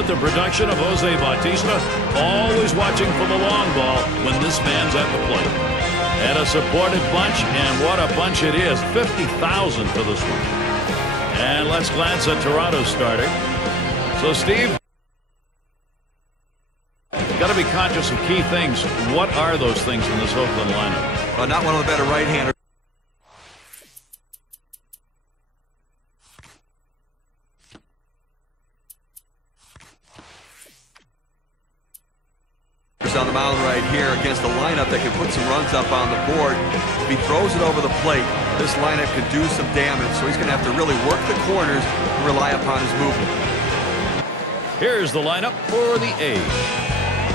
limit the production of Jose Bautista, always watching for the long ball when this man's at the plate. And a supported bunch, and what a bunch it is. 50,000 for this one. And let's glance at Toronto's starting. So, Steve, got to be conscious of key things. What are those things in this Oakland lineup? Well, not one of the better right-handers on the mound right here against a lineup that can put some runs up on the board. If he throws it over the plate, this lineup could do some damage, so he's going to have to really work the corners and rely upon his movement. Here's the lineup for the A's.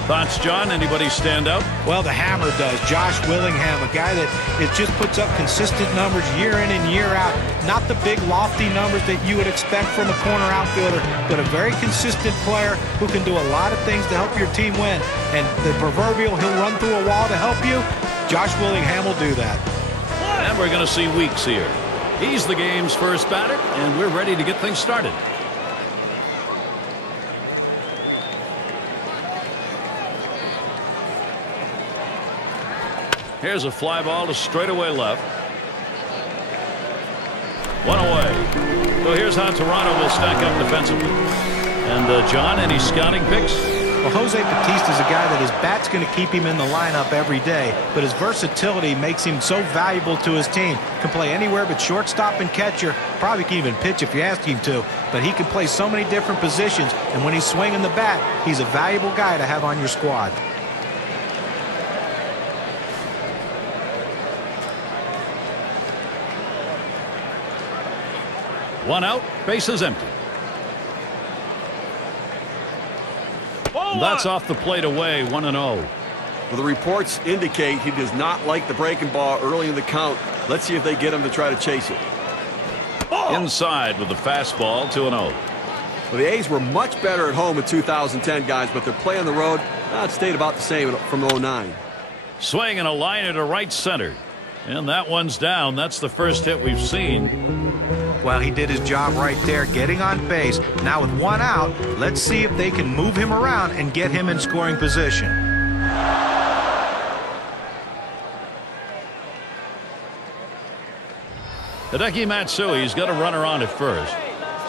Thoughts, John? Anybody stand out? Well, the hammer does. Josh Willingham, a guy that it just puts up consistent numbers year in and year out. Not the big lofty numbers that you would expect from a corner outfielder, but a very consistent player who can do a lot of things to help your team win. And the proverbial he'll run through a wall to help you, Josh Willingham will do that. And we're going to see Weeks here. He's the game's first batter, and we're ready to get things started. Here's a fly ball to straightaway left. One away. So here's how Toronto will stack up defensively. And John, any scouting picks? Well, Jose Bautista is a guy that his bat's going to keep him in the lineup every day, but his versatility makes him so valuable to his team. Can play anywhere but shortstop and catcher. Probably can even pitch if you ask him to, but he can play so many different positions, and when he's swinging the bat, he's a valuable guy to have on your squad. One out, bases empty. That's off the plate away, 1-0. Well, the reports indicate he does not like the breaking ball early in the count. Let's see if they get him to try to chase it. Inside with the fastball, 2-0. Well, the A's were much better at home in 2010, guys, but their play on the road stayed about the same from 09. Swing and a liner to right center. And that one's down. That's the first hit we've seen. Well, he did his job right there, getting on base. Now with one out, let's see if they can move him around and get him in scoring position. Hideki Matsui's got a runner on at first.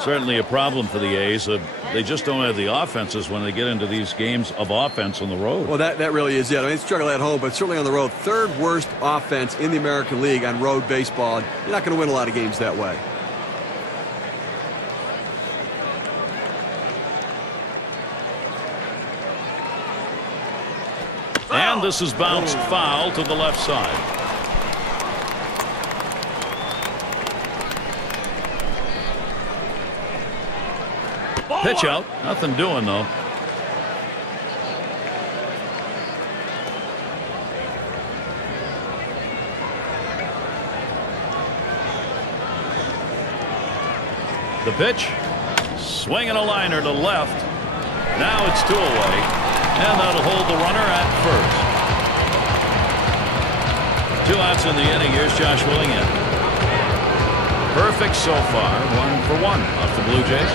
Certainly a problem for the A's. They just don't have the offenses when they get into these games of offense on the road. Well, that really is it. I mean, they struggle at home, but certainly on the road. Third worst offense in the American League on road baseball. You're not going to win a lot of games that way. And this is bounced foul to the left side. Pitch out. Nothing doing, though. The pitch. Swinging a liner to left. Now it's 2 away. And that'll hold the runner at first. 2 outs in the inning. Here's Josh Willingham. Perfect so far. 1 for 1 off the Blue Jays.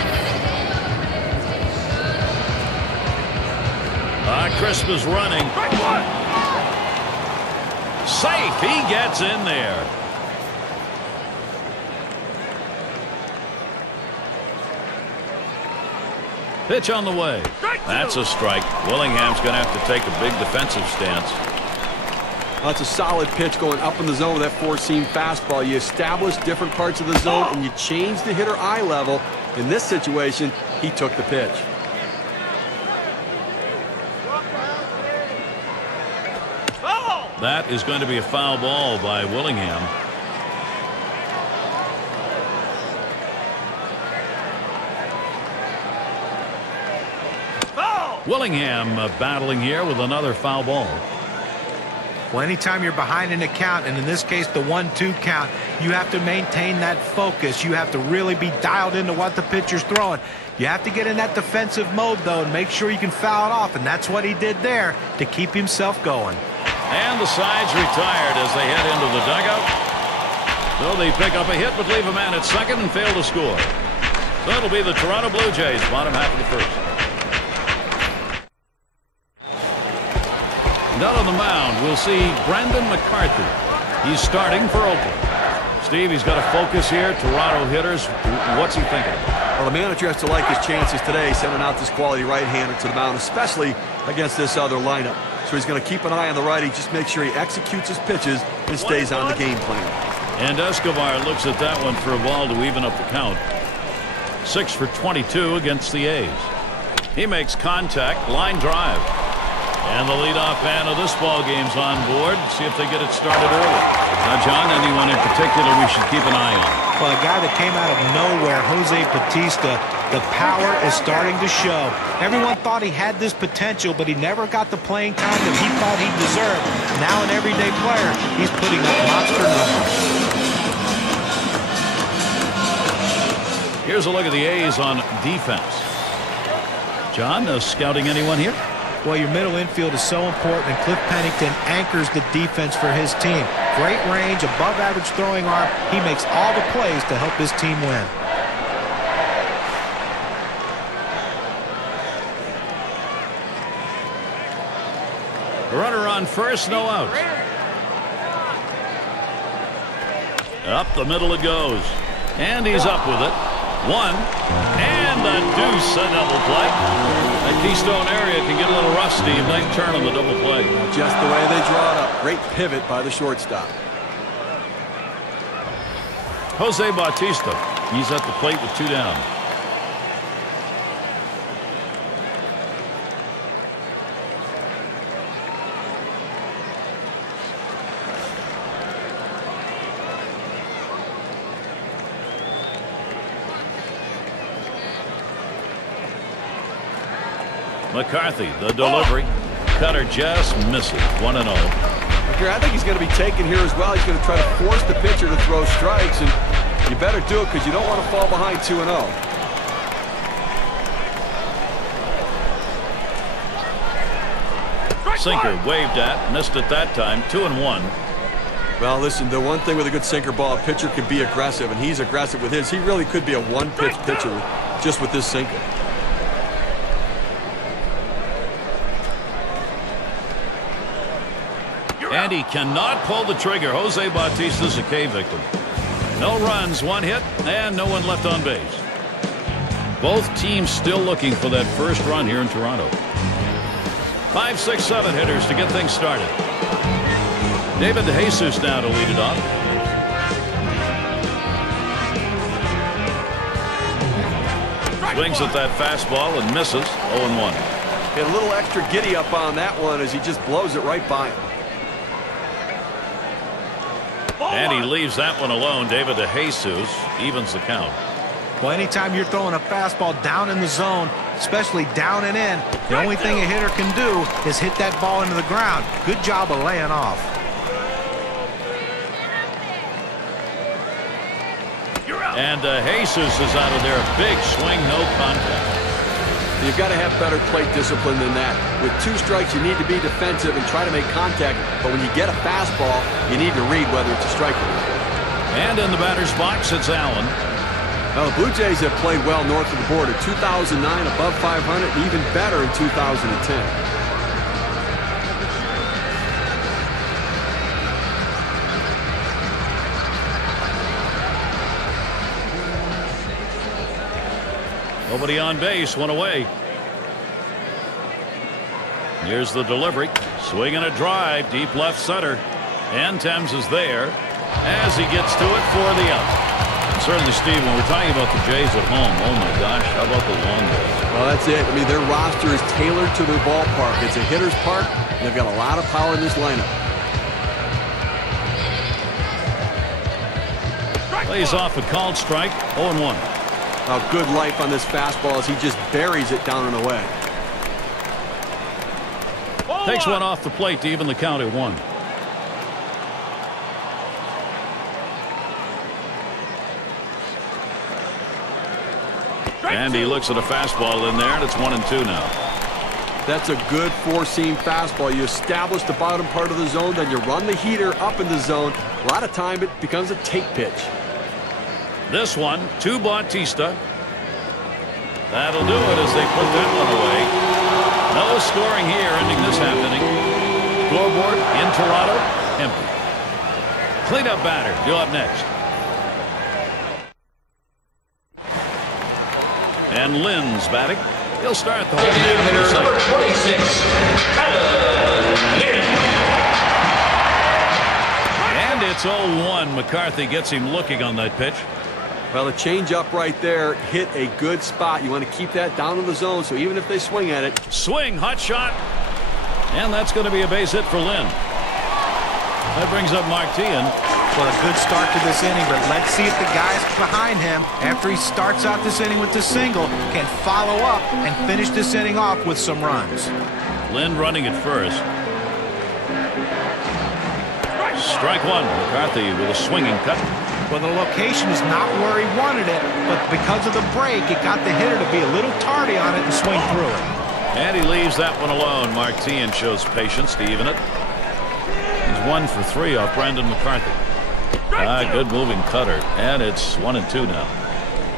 Crisp is running. Safe. He gets in there. Pitch on the way. That's a strike. Willingham's going to have to take a big defensive stance. That's a solid pitch going up in the zone with that four-seam fastball. You establish different parts of the zone and you change the hitter eye level. In this situation, he took the pitch. That is going to be a foul ball by Willingham. Willingham battling here with another foul ball. Well, anytime you're behind in a count, and in this case the 1-2 count, you have to maintain that focus. You have to really be dialed into what the pitcher's throwing. You have to get in that defensive mode, though, and make sure you can foul it off, and that's what he did there to keep himself going. And the side's retired as they head into the dugout. So they pick up a hit but leave a man at second and fail to score. So it'll be the Toronto Blue Jays bottom half of the first. Down on the mound, we'll see Brandon McCarthy. He's starting for Oakland. Steve, he's got to focus here. Toronto hitters, what's he thinking? Well, the manager has to like his chances today, sending out this quality right-hander to the mound, especially against this other lineup. So he's going to keep an eye on the righty, just make sure he executes his pitches and stays on the game plan. And Escobar looks at that one for a ball to even up the count. 6 for 22 against the A's. He makes contact, line drive. And the leadoff man of this ball game's on board. See if they get it started early. Now, John, anyone in particular we should keep an eye on? Well, a guy that came out of nowhere, Jose Bautista, the power is starting to show. Everyone thought he had this potential, but he never got the playing time that he thought he deserved. Now an everyday player, he's putting up monster numbers. Here's a look at the A's on defense. John, scouting anyone here? Well, your middle infield is so important, and Cliff Pennington anchors the defense for his team. Great range, above average throwing arm. He makes all the plays to help his team win. Runner on first, no outs. Up the middle it goes. And he's up with it. 1. And the deuce, a double play. That Keystone area can get a little rusty. Nice turn on the double play. Just the way they draw it up. Great pivot by the shortstop. Jose Bautista. He's at the plate with 2 down. McCarthy, the delivery. Cutter just misses. 1-0. I think he's going to be taken here as well. He's going to try to force the pitcher to throw strikes, and you better do it because you don't want to fall behind 2-0. Sinker waved at, missed it that time. 2-1. Well, listen, the one thing with a good sinker ball, a pitcher can be aggressive, and he's aggressive with his. He really could be a one-pitch pitcher just with this sinker. And he cannot pull the trigger. Jose Bautista's a K victim. No runs, 1 hit, and no one left on base. Both teams still looking for that first run here in Toronto. 5, 6, 7 hitters to get things started. David DeJesus now to lead it off. Swings at that fastball and misses. 0-1. Get a little extra giddy up on that one as he just blows it right by him. And he leaves that one alone. David DeJesus evens the count. Well, anytime you're throwing a fastball down in the zone, especially down and in, the only thing a hitter can do is hit that ball into the ground. Good job of laying off. And DeJesus is out of there. A big swing, no contact. You've got to have better plate discipline than that. With 2 strikes, you need to be defensive and try to make contact. But when you get a fastball, you need to read whether it's a strike or not. And in the batter's box, it's Allen. Now, the Blue Jays have played well north of the border. 2009, above 500, and even better in 2010. Nobody on base, 1 away. Here's the delivery. Swing and a drive, deep left center. And Thames is there as he gets to it for the out. Certainly, Steve, when we're talking about the Jays at home, oh my gosh, how about the long balls? Well, that's it. I mean, their roster is tailored to their ballpark. It's a hitter's park, and they've got a lot of power in this lineup. Plays off a called strike, 0-1. A good life on this fastball as he just buries it down and away. Takes one off the plate to even the count at 1. And he looks at a fastball in there, and it's 1-2 now. That's a good 4-seam fastball. You establish the bottom part of the zone, then you run the heater up in the zone. A lot of time it becomes a take pitch. This one to Bautista. That'll do it as they put that one away. No scoring here, ending this happening. scoreboard in Toronto, empty. Cleanup batter due up next. And Lynn's batting. He'll start the whole game in the second. Number 26, Lynn. And it's 0-1. McCarthy gets him looking on that pitch. Well, the changeup right there hit a good spot. You want to keep that down in the zone, so even if they swing at it. Swing, hot shot. And that's going to be a base hit for Lynn. That brings up Mark Teahan. Well, a good start to this inning, but let's see if the guys behind him, after he starts out this inning with the single, can follow up and finish this inning off with some runs. Lynn running at first. Strike one. McCarthy with a swinging cut. Well, the location is not where he wanted it, but because of the break, it got the hitter to be a little tardy on it and swing through it. And he leaves that one alone. Mark Teahan shows patience to even it. He's 1 for 3 off Brandon McCarthy. Good moving cutter. And it's 1-2 now.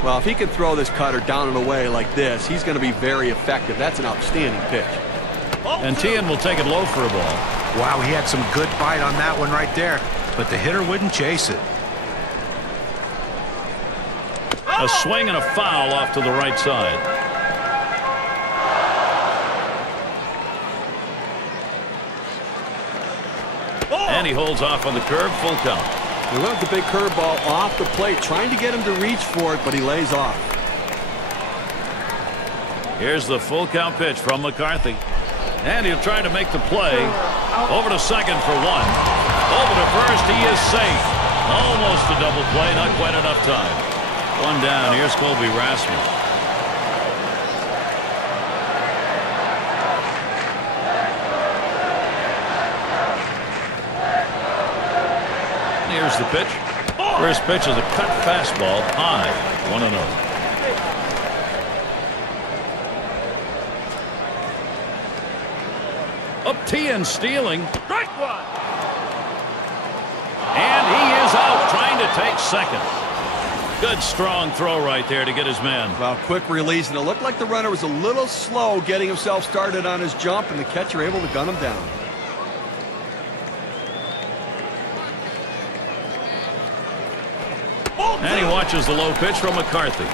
Well, if he can throw this cutter down and away like this, he's going to be very effective. That's an outstanding pitch. And Teahan will take it low for a ball. Wow, he had some good bite on that one right there, but the hitter wouldn't chase it. A swing and a foul off to the right side. And he holds off on the curve, full count. He went with the big curveball off the plate, trying to get him to reach for it, but he lays off. Here's the full count pitch from McCarthy. And he'll try to make the play. Over to second for 1. Over to first, he is safe. Almost a double play, not quite enough time. 1 down. Here's Colby Rasmus. Here's the pitch. First pitch is a cut fastball high. 1-0. Up Teahan stealing. Strike one. And he is out trying to take second. Good strong throw right there to get his man. Well, quick release, and it looked like the runner was a little slow getting himself started on his jump, and the catcher able to gun him down. And he watches the low pitch from McCarthy.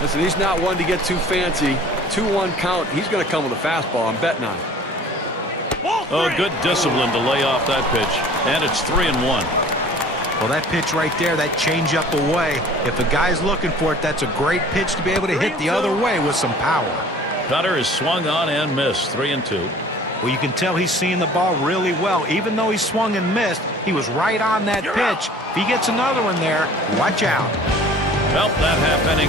Listen, he's not one to get too fancy. 2-1 count. He's going to come with a fastball. I'm betting on it. Oh, good discipline to lay off that pitch. And it's 3-1. Well, that pitch right there, that changeup away, if a guy's looking for it, that's a great pitch to be able to hit the other way with some power. Cutter is swung on and missed. 3-2. Well, you can tell he's seeing the ball really well. Even though he swung and missed, he was right on that pitch. If he gets another one there, watch out. Well, that half inning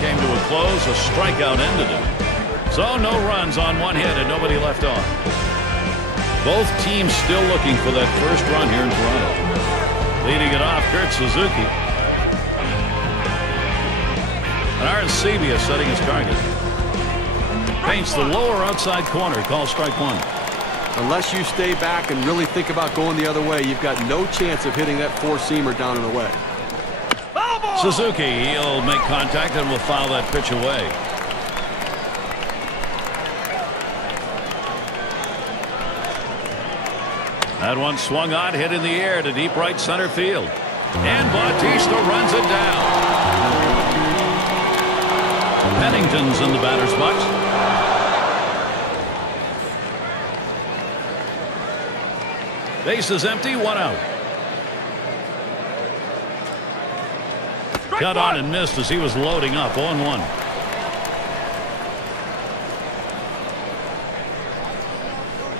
came to a close. A strikeout ended it. So no runs on 1 hit and nobody left on. Both teams still looking for that first run here in Toronto. Leading it off, Kurt Suzuki. And Arcibia setting his target. Paints the lower outside corner. Call strike one. Unless you stay back and really think about going the other way, you've got no chance of hitting that four-seamer down and away. Suzuki, he'll make contact and will foul that pitch away. That one swung on, hit in the air to deep right center field. And Bautista runs it down. Pennington's in the batter's box. Base is empty, 1 out. Cut on and missed as he was loading up, 0-1.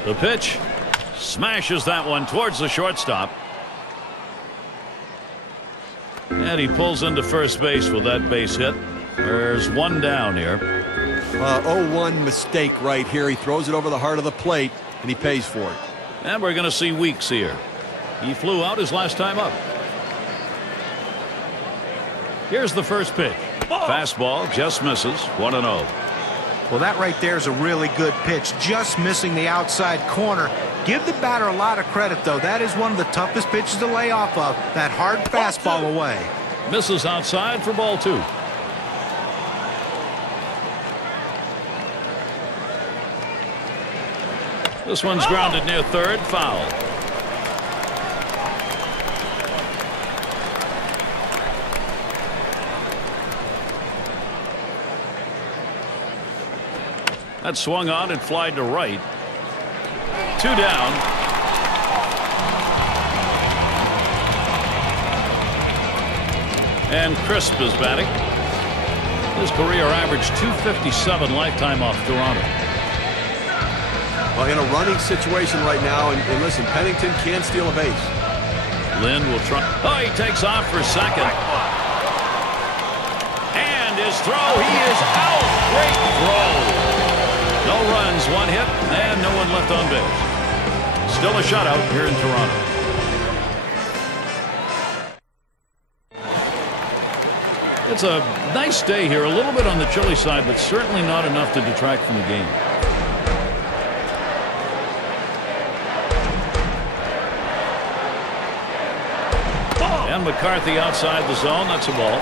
The pitch smashes that one towards the shortstop. And he pulls into first base with that base hit. There's 1 down here. 0-1 mistake right here. He throws it over the heart of the plate, and he pays for it. And we're going to see Weeks here. He flew out his last time up. Here's the first pitch. Fastball just misses. 1-0. Well, that right there is a really good pitch, just missing the outside corner. Give the batter a lot of credit, though. That is one of the toughest pitches to lay off of. That hard fastball away. Misses outside for ball 2. This one's grounded near third. Foul. That swung on and flied to right. 2 down. And Crisp is batting. His career averaged .257 lifetime off Toronto. Well, in a running situation right now, and listen, Pennington can steal a base. Lynn will try. Oh, he takes off for second. And his throw, he is out. Great throw. No runs, 1 hit, and no one left on base. Still a shutout here in Toronto. It's a nice day here, a little bit on the chilly side, but certainly not enough to detract from the game. And McCarthy outside the zone. That's a ball.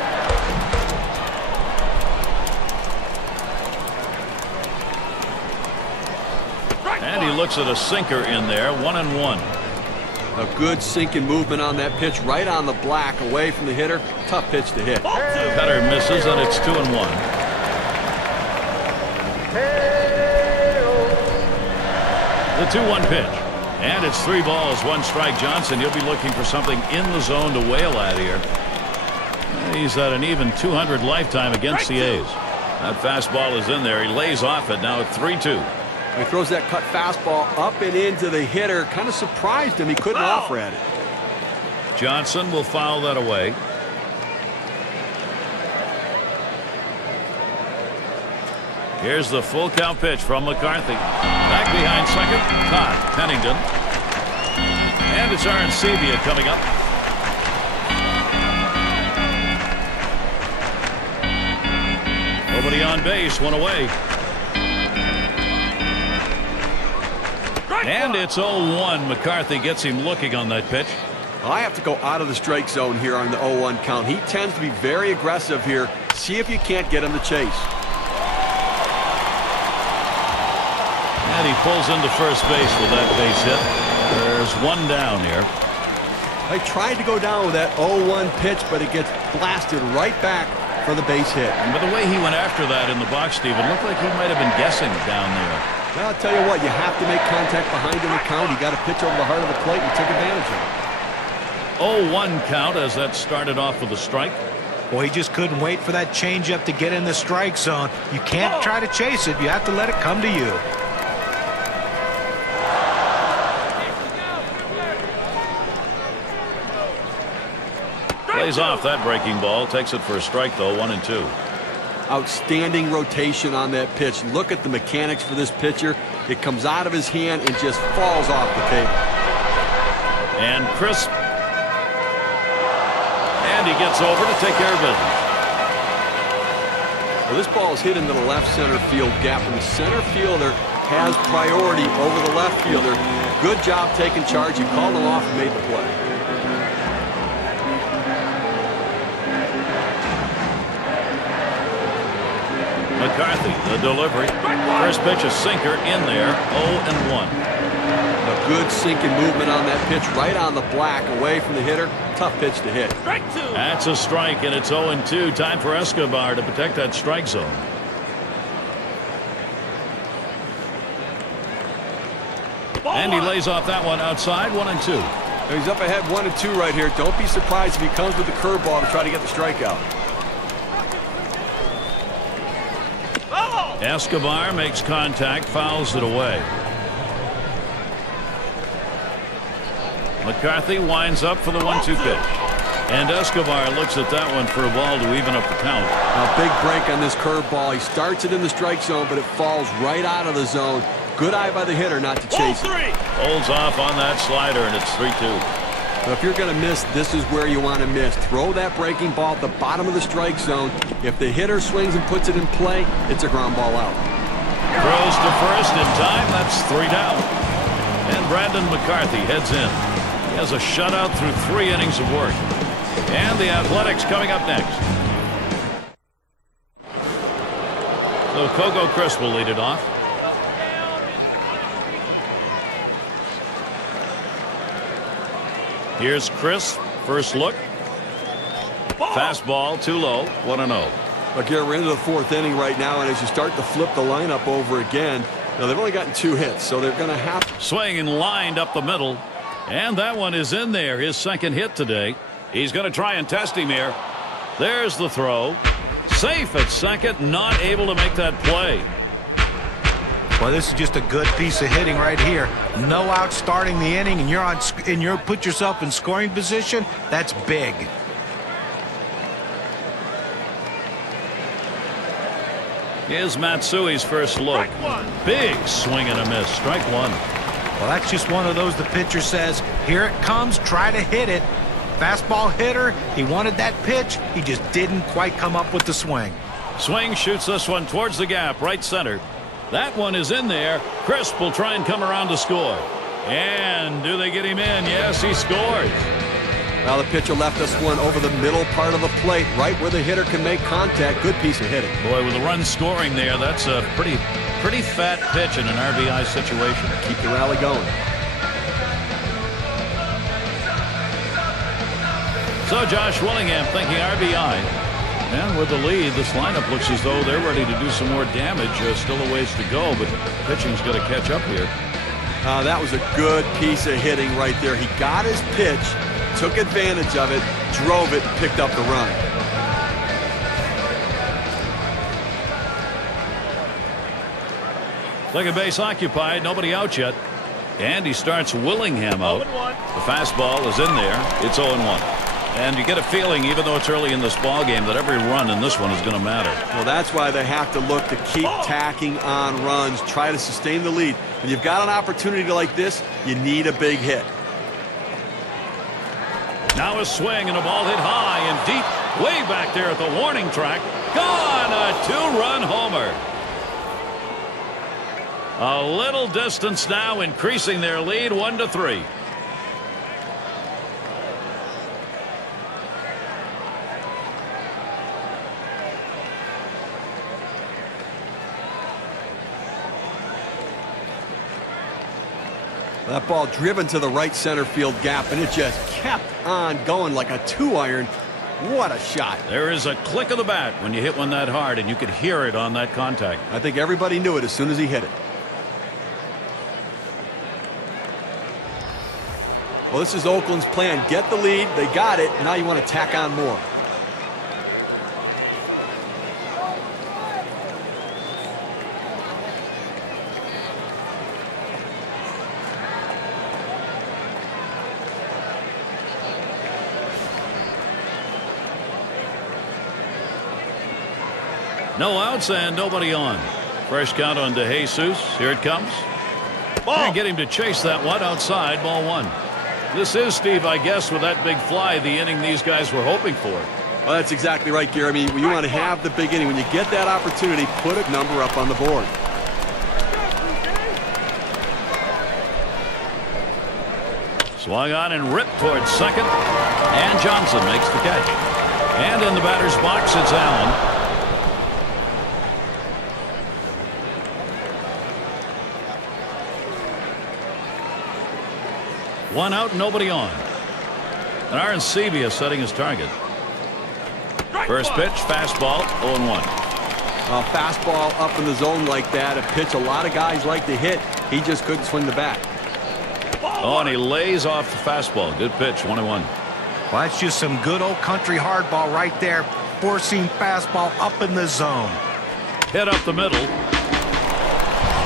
And he looks at a sinker in there. 1-1. A good sinking movement on that pitch, right on the black, away from the hitter. Tough pitch to hit. Cutter misses, and it's 2-1. The 2-1 pitch. And it's 3 balls, 1 strike. Johnson, he'll be looking for something in the zone to whale at here. He's at an even 200 lifetime against the A's. That fastball is in there. He lays off it now at 3-2. He throws that cut fastball up and into the hitter. Kind of surprised him. He couldn't offer at it. Johnson will foul that away. Here's the full count pitch from McCarthy. Back behind second. Caught. Pennington. And it's Arancibia coming up. Nobody on base. 1 away. And it's 0-1. McCarthy gets him looking on that pitch. I have to go out of the strike zone here on the 0-1 count. He tends to be very aggressive here. See if you can't get him to chase. And he pulls into first base with that base hit. There's 1 down here. I tried to go down with that 0-1 pitch, but it gets blasted right back for the base hit. But the way he went after that in the box, Stephen, looked like he might have been guessing down there. Well, I'll tell you what, you have to make contact behind in the count. You got to pitch over the heart of the plate and take advantage of it. 0-1 count as that started off with a strike. Well, he just couldn't wait for that changeup to get in the strike zone. You can't try to chase it. You have to let it come to you. Plays off that breaking ball. Takes it for a strike, though. 1-2. Outstanding rotation on that pitch. Look at the mechanics for this pitcher. It comes out of his hand and just falls off the table. And Crisp. And he gets over to take care of business. Well, this ball is hit into the left center field gap, and the center fielder has priority over the left fielder. Good job taking charge. He called him off and made the play. McCarthy, the delivery. First pitch, a sinker in there. 0-1. A good sinking movement on that pitch, right on the black, away from the hitter. Tough pitch to hit. That's a strike, and it's 0-2. Time for Escobar to protect that strike zone. And he lays off that one outside. 1-2. He's up ahead 1-2 right here. Don't be surprised if he comes with the curveball to try to get the strikeout. Escobar makes contact, fouls it away. McCarthy winds up for the 1-2 pitch. And Escobar looks at that one for a ball to even up the count. A big break on this curveball. He starts it in the strike zone, but it falls right out of the zone. Good eye by the hitter not to chase it. Holds off on that slider, and it's 3-2. Now, if you're going to miss, this is where you want to miss. Throw that breaking ball at the bottom of the strike zone. If the hitter swings and puts it in play, it's a ground ball out. Throws to first in time. That's 3 down. And Brandon McCarthy heads in. He has a shutout through 3 innings of work. And the Athletics coming up next. So Coco Crisp will lead it off. Here's Chris. First look. Fastball too low. 1-0. But Gary, we're into the fourth inning right now, and as you start to flip the lineup over again, now they've only gotten 2 hits, so they're going to have to swing and lined up the middle, and that one is in there. His second hit today. He's going to try and test him here. There's the throw. Safe at second, not able to make that play. Well, this is just a good piece of hitting right here. No out starting the inning, and you're put yourself in scoring position. That's big. Here's Matsui's first look. Big swing and a miss. Strike one. Well, that's just one of those the pitcher says, here it comes, try to hit it. Fastball hitter, he wanted that pitch. He just didn't quite come up with the swing. Swing shoots this one towards the gap, right center. That one is in there. Crisp will try and come around to score. And do they get him in? Yes, he scores. Now the pitcher left us one over the middle part of the plate, right where the hitter can make contact. Good piece of hitting. Boy, with the run scoring there, that's a pretty fat pitch in an RBI situation. Keep the rally going. So Josh Willingham thinking RBI. And with the lead, this lineup looks as though they're ready to do some more damage. Still a ways to go, but pitching's going to catch up here. That was a good piece of hitting right there. He got his pitch, took advantage of it, drove it, and picked up the run. Second base occupied, nobody out yet. And he starts Willingham out. The fastball is in there. It's 0-1. And you get a feeling, even though it's early in this ball game, that every run in this one is going to matter. Well, that's why they have to look to keep tacking on runs, try to sustain the lead. When you've got an opportunity like this, you need a big hit. Now a swing and a ball hit high and deep, way back there at the warning track. Gone, a 2-run homer. A little distance now, increasing their lead 1-3. That ball driven to the right center field gap, and it just kept on going like a 2-iron. What a shot. There is a click of the bat when you hit one that hard, and you could hear it on that contact. I think everybody knew it as soon as he hit it. Well, this is Oakland's plan. Get the lead. They got it. Now you want to tack on more. No outs and nobody on. Fresh count on DeJesus. Here it comes. And get him to chase that one outside. Ball one. This is, Steve, I guess, with that big fly, the inning these guys were hoping for. Well, that's exactly right, Gary. I mean, you want to have the big inning. When you get that opportunity, put a number up on the board. Swung on and ripped towards second. And Johnson makes the catch. And in the batter's box, it's Allen. One out, nobody on. And Arancibia setting his target. First pitch, fastball, 0-1. Fastball up in the zone like that, a pitch a lot of guys like to hit. He just couldn't swing the bat. Oh, and he lays off the fastball. Good pitch, 1-1. Well, that's just some good old country hardball right there. Four-seam fastball up in the zone. Hit up the middle.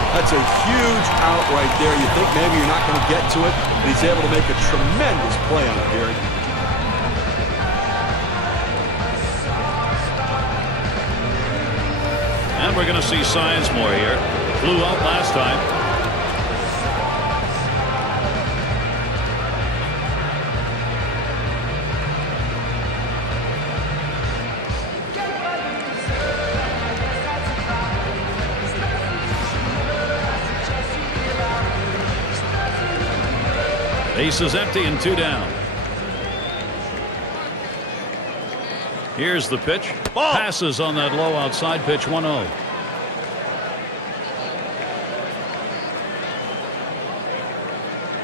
That's a huge out right there. You think maybe you're not going to get to it, and he's able to make a tremendous play on it, Gary. And we're going to see signs more here. Flew out last time. Base is empty and 2 down. Here's the pitch. Passes on that low outside pitch. 1-0.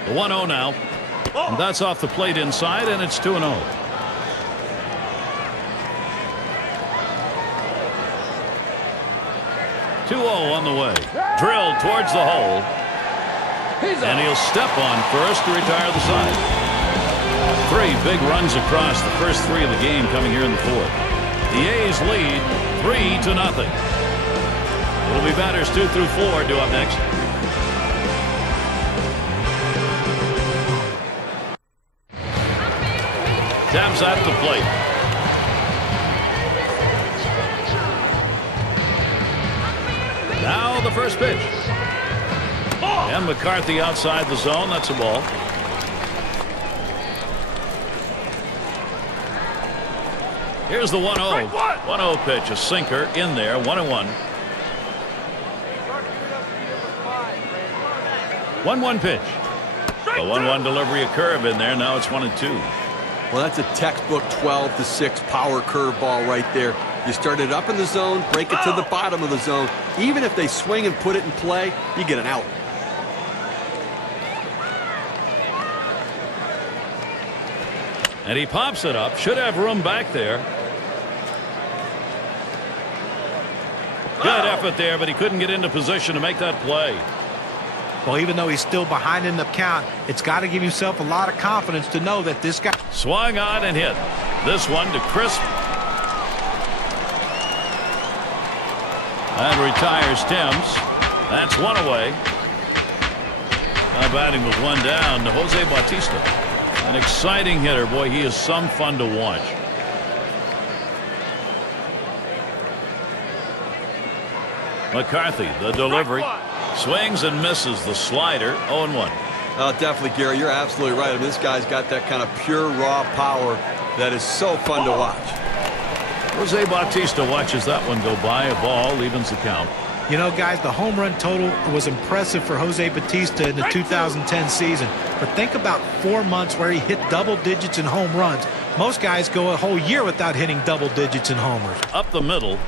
The 1-0 now. And that's off the plate inside, and it's 2-0. On the way. Drilled towards the hole. And he'll step on first to retire the side. 3 big runs across the first 3 of the game coming here in the 4th. The A's lead 3-0. It'll be batters 2 through 4 due up next. Taps at the plate. Now the first pitch. And McCarthy outside the zone. That's a ball. Here's the 1-0. 1-0 pitch. A sinker in there. 1-1. 1-1 pitch. The 1-1 delivery, a curve in there. Now it's 1-2. Well, that's a textbook 12-6 power curveball right there. You start it up in the zone, break it to the bottom of the zone. Even if they swing and put it in play, you get an out. And he pops it up. Should have room back there. Good effort there, but he couldn't get into position to make that play. Well, even though he's still behind in the count, it's got to give himself a lot of confidence to know that this guy swung on and hit. This one to Crisp. And retires Timms. That's 1 away. Now batting with 1 down to Jose Bautista. An exciting hitter. Boy, he is some fun to watch. McCarthy, the delivery. Swings and misses the slider. 0-1. Definitely, Gary. You're absolutely right. I mean, this guy's got that kind of pure raw power that is so fun to watch. Jose Bautista watches that one go by. A ball evens the count. You know, guys, the home run total was impressive for Jose Bautista in the 2010 season. But think about 4 months where he hit double digits in home runs. Most guys go a whole year without hitting double digits in homers. Up the middle.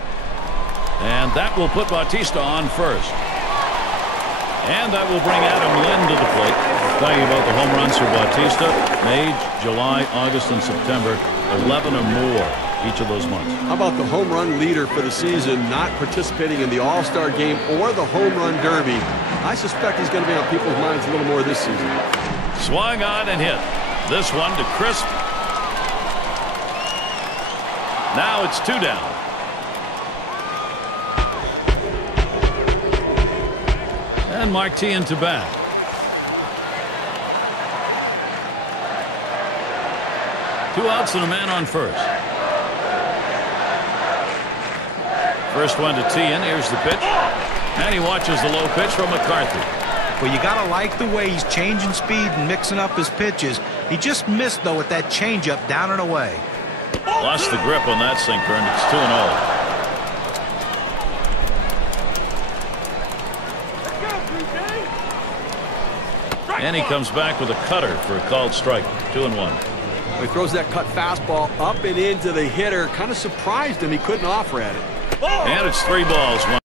And that will put Bautista on first. And that will bring Adam Lynn to the plate. Talking about the home runs for Bautista. May, July, August, and September. 11 or more each of those months. How about the home run leader for the season not participating in the All-Star game or the home run derby? I suspect he's going to be on people's minds a little more this season. Swung on and hit. This one to Crisp. Now it's 2 down. And Martin to bat. Two outs and a man on first. First one to Tien. Here's the pitch. And he watches the low pitch from McCarthy. Well, you got to like the way he's changing speed and mixing up his pitches. He just missed, though, with that changeup down and away. Lost the grip on that sinker, and it's 2-0. And he comes back with a cutter for a called strike. 2-1. He throws that cut fastball up and into the hitter. Kind of surprised him he couldn't offer at it. And it's 3 balls.